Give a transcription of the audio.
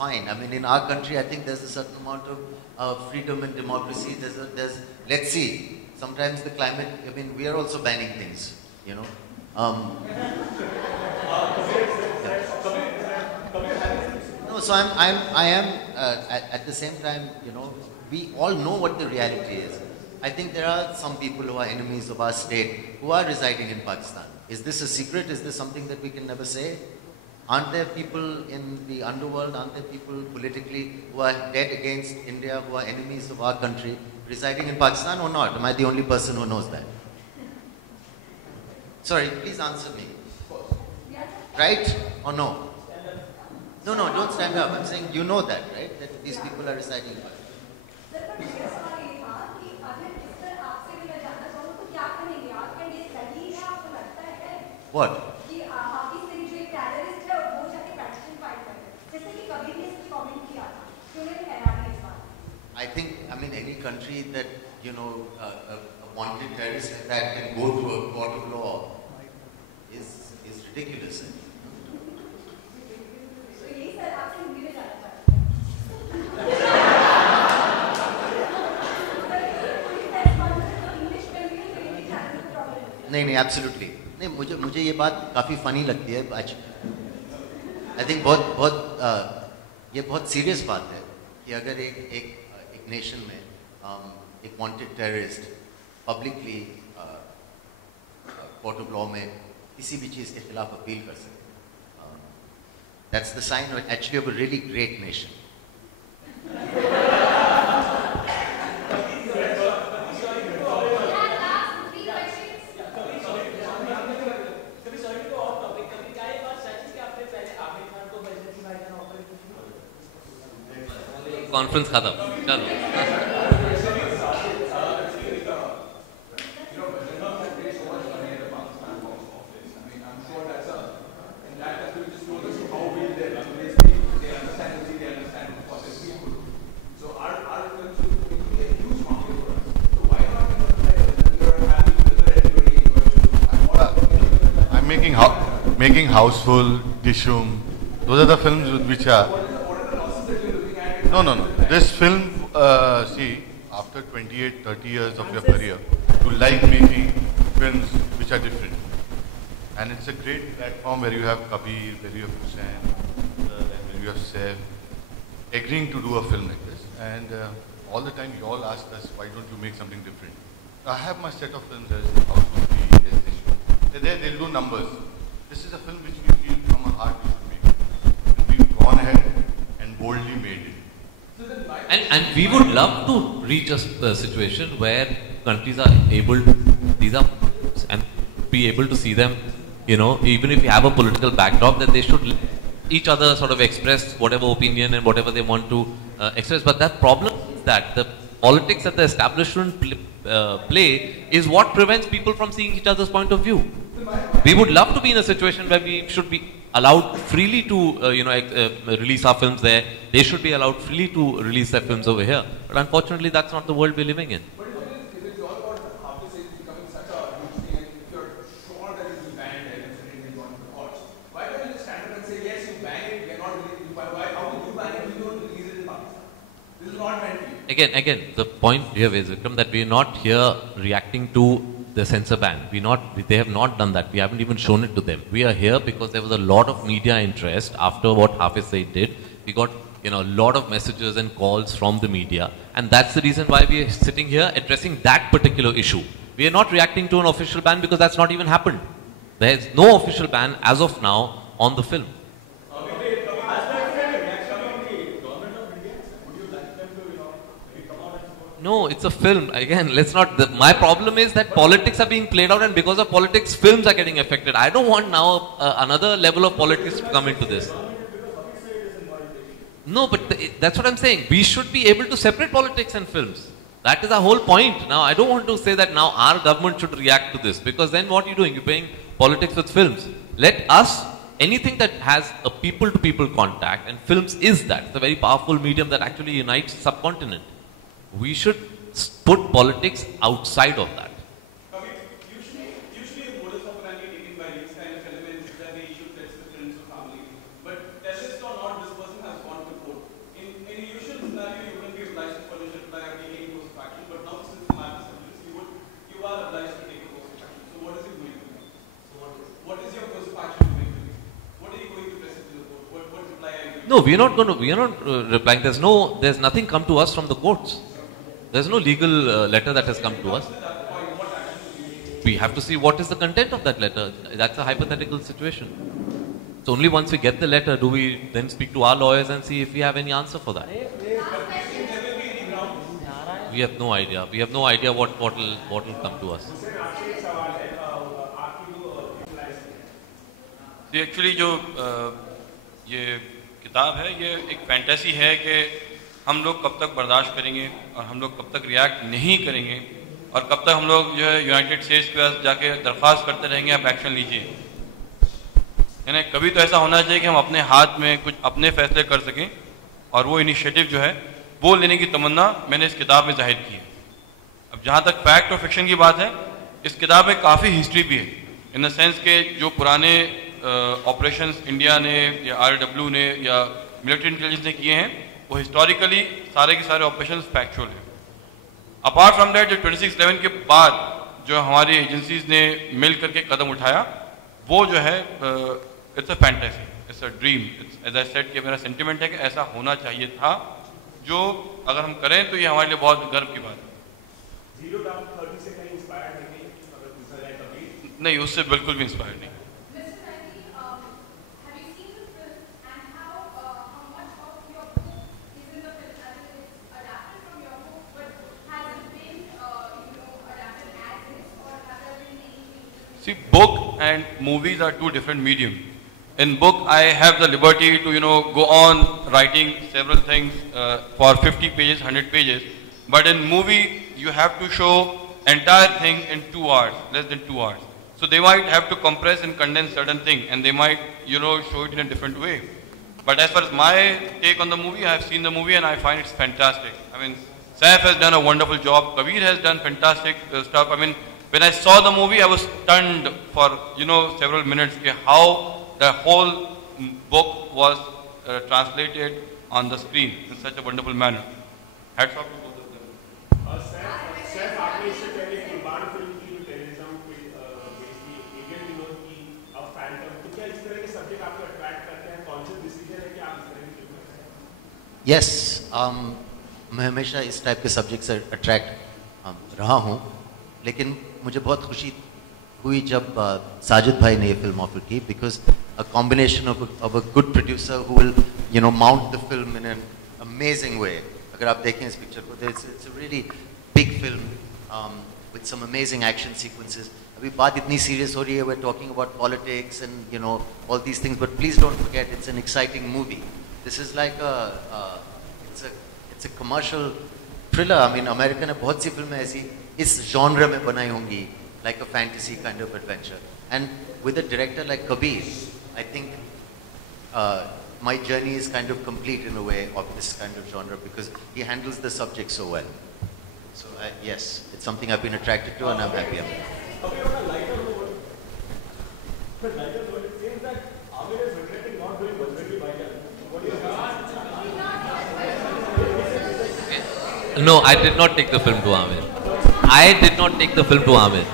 fine. I mean, in our country, I think there's a certain amount of freedom and democracy. Let's see. Sometimes the climate, I mean, we are also banning things, you know. No, so I am at the same time, you know, we all know what the reality is. I think there are some people who are enemies of our state who are residing in Pakistan. Is this a secret? Is this something that we can never say? Aren't there people in the underworld, aren't there people politically who are dead against India, who are enemies of our country, residing in Pakistan or not? Am I the only person who knows that? Sorry, please answer me. Right or no? No, don't stand up. I'm saying you know that, right? That these people are residing in Pakistan. What? I think, I mean, any country that, you know, a wanted terrorist like that can go to a court of law is ridiculous. नहीं, absolutely. नहीं, मुझे ये बात काफ़ी funny लगती है आज. I think ये बहुत सीरियस बात है कि अगर एक नेशन में एक wanted terrorist publicly court of law में किसी भी चीज़ के खिलाफ अपील कर सके. That's the sign actually of a really great nation. Conference खत्म. चलो. Making Houseful, Dishoom, those are the films which are. No. This film, see, after 28, 30 years of your career, you like making films which are different. And it's a great platform where you have Kabir, where you have Hussain, where you have Saif, agreeing to do a film like this. And all the time you all ask us, why don't you make something different? I have my set of films as Houseful, as Dishoom. They'll do numbers. This is a film which we feel from our heart we should make. And we've gone ahead and boldly made it. And we would love to reach a situation where countries are able to, these are, and be able to see them, you know, even if you have a political backdrop, that they should let each other sort of express whatever opinion and whatever they want to express. But that problem is that the politics that the establishment play is what prevents people from seeing each other's point of view. We would love to be in a situation where we should be allowed freely to, release our films there. They should be allowed freely to release their films over here. But unfortunately, that's not the world we're living in. But if it's all about how to say it's becoming such a huge thing, and if you're sure that it's banned and it's really going to the courts, why don't you just stand up and say, yes, you ban it, we are not releasing it. How will you ban it if you don't release it in Pakistan? This is not meant for you. Again, the point here is, Vikram, that we're not here reacting to the censor ban. They have not done that. We haven't even shown it to them. We are here because there was a lot of media interest after what Hafiz Saeed did. We got, a lot of messages and calls from the media, and that's the reason why we are sitting here addressing that particular issue. We are not reacting to an official ban because that's not even happened. There is no official ban as of now on the film. No, it's a film. Again, let's not. My problem is that politics are being played out, and because of politics, films are getting affected. I don't want now another level of politics to come into this. No, but that's what I'm saying. We should be able to separate politics and films. That is our whole point. Now, I don't want to say that now our government should react to this, because then what are you doing? You're playing politics with films. Let us, anything that has a people-to-people contact, and films is that. It's a very powerful medium that actually unites subcontinent. We should put politics outside of that. Usually the modus operandi taken by these kind of elements is that they issue threats to friends or family. But terrorist or not, this person has gone to court. No, we are not going to. We are not replying. There's nothing come to us from the courts. There's no legal letter that has come to us. We have to see what is the content of that letter. That's a hypothetical situation. So only once we get the letter do we then speak to our lawyers and see if we have any answer for that. We have no idea. We have no idea what will come to us. Actually जो ये किताब है ये एक fantasy है कि हम लोग कब तक बर्दाश्त करेंगे और हम लोग कब तक रिएक्ट नहीं करेंगे और कब तक हम लोग जो है यूनाइटेड स्टेट्स के पास जाके दरख्वास्त करते रहेंगे आप एक्शन लीजिए। यानी कभी तो ऐसा होना चाहिए कि हम अपने हाथ में कुछ अपने फैसले कर सकें और वो इनिशिएटिव जो है वो लेने की तमन्ना मैंने इस किताब में जाहिर की है। अब जहाँ तक फैक्ट और फिक्शन की बात है, इस किताब में काफ़ी हिस्ट्री भी है, इन द सेंस के जो पुराने ऑपरेशंस इंडिया ने या RW ने या मिलिट्री इंटेलिजेंस ने किए हैं वो हिस्टोरिकली सारे के सारे ऑपरेशंस फैक्चुअल हैं। अपार्ट फ्रॉम दैट जो 26/11 के बाद जो हमारी एजेंसीज ने मिल करके कदम उठाया वो जो है it's a fantasy, it's a dream, it's as I said कि मेरा सेंटिमेंट है कि ऐसा होना चाहिए था, जो अगर हम करें तो ये हमारे लिए बहुत गर्व की बात है। नहीं, उससे बिल्कुल भी इंस्पायर नहीं। See, book and movies are two different mediums. In book, I have the liberty to, go on writing several things for 50 pages, 100 pages. But in movie, you have to show entire thing in 2 hours, less than 2 hours. So they might have to compress and condense certain thing, and they might, show it in a different way. But as far as my take on the movie, I have seen the movie and I find it's fantastic. I mean, Saif has done a wonderful job. Kabir has done fantastic stuff. I mean, when I saw the movie, I was stunned for, several minutes how the whole book was translated on the screen in such a wonderful manner. Hats off to both of them. Saif आपने इससे पहले कुर्बान film की जो terrorism पे based agent Vinod की अब Phantom, तो क्या इस तरह के सब्जेक्ट आपको अट्रैक्ट करते हैं? कॉन्शियस डिसीजन है कि आप इस तरह की फिल्म करते हैं? यस, मैं हमेशा इस टाइप के सब्जेक्ट से अट्रैक्ट रहा हूँ, लेकिन मुझे बहुत खुशी हुई जब साजिद भाई ने ये फिल्म ऑफर की, because a combination of a good producer who will mount the film in an amazing way. अगर आप देखें इस पिक्चर को, it's a really big film with some amazing action sequences. अभी बात इतनी सीरियस हो रही है, we are talking about politics and all these things, but please don't forget it's an exciting movie. This is like it's a commercial thriller. I mean America ने बहुत सी फिल्में ऐसी इस जॉनर में बनाई होंगी, like a fantasy kind of adventure. And with a director like Kabir, I think my journey is kind of complete in a way of this kind of genre, because he handles the subject so well. So yes, it's something I've been attracted to and I'm happy about it. Okay, on a lighter note, it seems that Amir is regretting not doing Bajrangi Bhaijaan. What do you think? No, I did not take the film to Amir. I did not take the film to Amir.